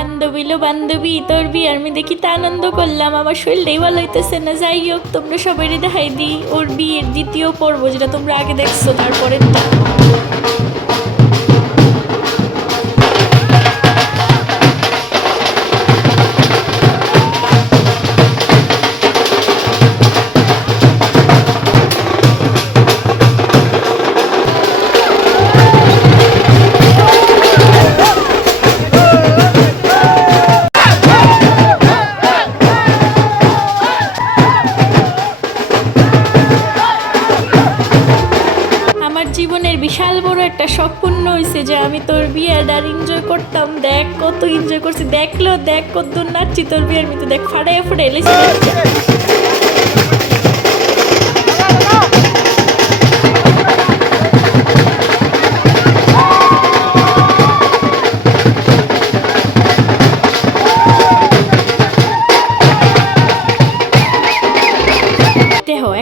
বান্ধবী লো বান্ধবী, তোর বিয়ার আমি দেখি তা আনন্দ করলাম, আমার শরীরটাই ভালো হইতেছে না। যাই হোক, তোমরা সবারই দেখাই দিই ওর বিয়ের দ্বিতীয় পর্ব, যেটা তোমরা আগে দেখছো তারপরেরটা। জীবনের বিশাল বড় একটা শখ পূর্ণ হয়েছে যে আমি তোর বিয়েটা এনজয় করতাম। দেখ কত এনজয় করছি, দেখলো দেখ কত নাচছি তোর বিয়ের মধ্যে, দেখ ফাটাইয়া ফাটাইলেছি।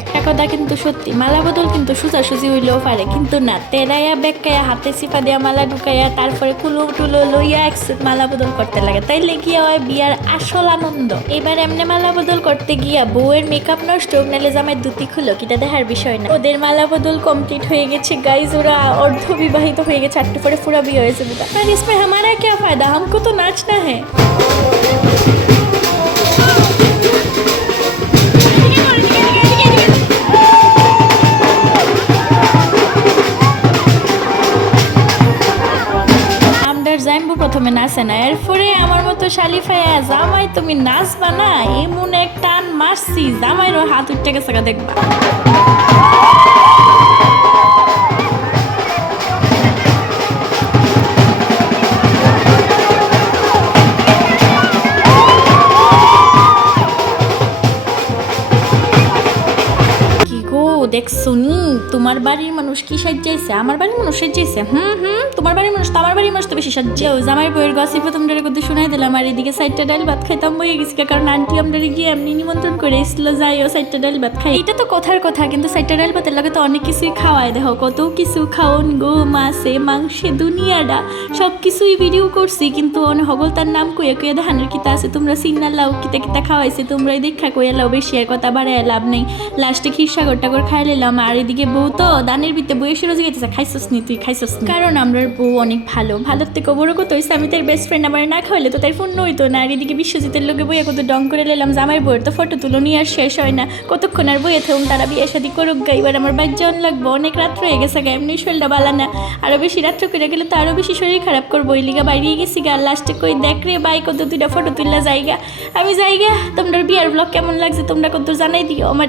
একটা কথা কিন্তু সত্যি, মালা বদল কিন্তু সোজাসুজি হইলেও পারে, কিন্তু না, তেরাইয়া বেকাইয়া হাতে সিপা দিয়া মালা ঢুকাইয়া তারপরে কুলো টুলো লইয়া একসাথে মালা বদল করতে লাগে, তাই লেগিয়া হয় বিয়ার আসল আনন্দ। এবার এমনি মালা বদল করতে গিয়া বউয়ের মেকআপ নষ্ট হোক, নাহলে জামাই দুতি খুলো, কিটা দেখার বিষয় না। ওদের মালা বদল কমপ্লিট হয়ে গেছে গাইজ, ওরা অর্ধ বিবাহিত হয়ে গেছে, একটু পরে পুরা বিয়ে হয়েছে। আর इसमें हमारा क्या फायदा, हमको तो नाचना है। প্রথমে নাচে না, এরপরে আমার মতো শালিফায়া জামাই তুমি নাচবা না, এমন এক টান মারছি জামাইরও হাত উঠে গেছে, দেখবা। দেখছো নি তোমার বাড়ির মানুষ কি সাজ্জাইছে, আমার বাড়ির মানুষ সাজ্জাইছে। তোমার বাড়ির মানুষ তো আমার বাড়ির মানুষ তো বেশি সাজ্জাও। জামাই বইয়ের গসিপ তোমরা করতে শোনাই দিলাম, আর এদিকে সাইডটা ডাল ভাত খাইতাম বইয়ে গেছি, কারণ আন্টি আমরা গিয়ে এমনি নিমন্ত্রণ করে এসেছিল, যাইও সাইডটা ডাল ভাত খাই। এটা তো কথার কথা, কিন্তু সাইডটা ডাল ভাতের লাগে তো অনেক কিছুই খাওয়ায়, দেখো কত কিছু খাওন, গো মাছে মাংসে দুনিয়াটা সব কিছুই ভিডিও করছি, কিন্তু হগল তার নাম কইয়া কইয়া দেখানোর কিতা আছে, তোমরা সিন্না লাও কিতা কিতা খাওয়াইছে তোমরাই দেখা কইয়া লাও, বেশি আর কথা বাড়ায় লাভ নেই। লাস্টে ক্ষীরসাগর টাগর খাই নিলাম, আর এদিকে বউ তো দানের ভিতরে বইয়ে রোজ গেতেছে, খাইছস নি তুই খাইছস নি, কারণ আমরা বউ অনেক ভালো, ভালোর থেকে বড় কত হয়েছে আমি তার বেস্ট ফ্রেন্ড, আমার না খাওয়াইলে তো তাই ফোন হইতো না। আর এদিকে বিশ্বজিতের লোকে বইয়া কত ডং করে নিলাম, জামাই বইয়ের তো ফটো তুলো নিয়ে আর শেষ হয় না, কতক্ষণ আর বইয়ে থাকুন, তারা বিয়ে শাদী করুক গা। এবার আমার বাইক যাওয়ান লাগবো, অনেক রাত্র হয়ে গেছে গা, এমনি শরীরটা বালা না, আরো বেশি রাত্র করে গেলে তো আরো বেশি শরীর খারাপ করবো, ওই লিগা বাইরে গেছি গা। লাস্টে কই দেখ রে বাই কত দুইটা ফটো তুললা জায়গা, আমি জায়গা। তোমরা বিয়ার ব্লগ কেমন লাগছে তোমরা কত জানাই দিও আমার।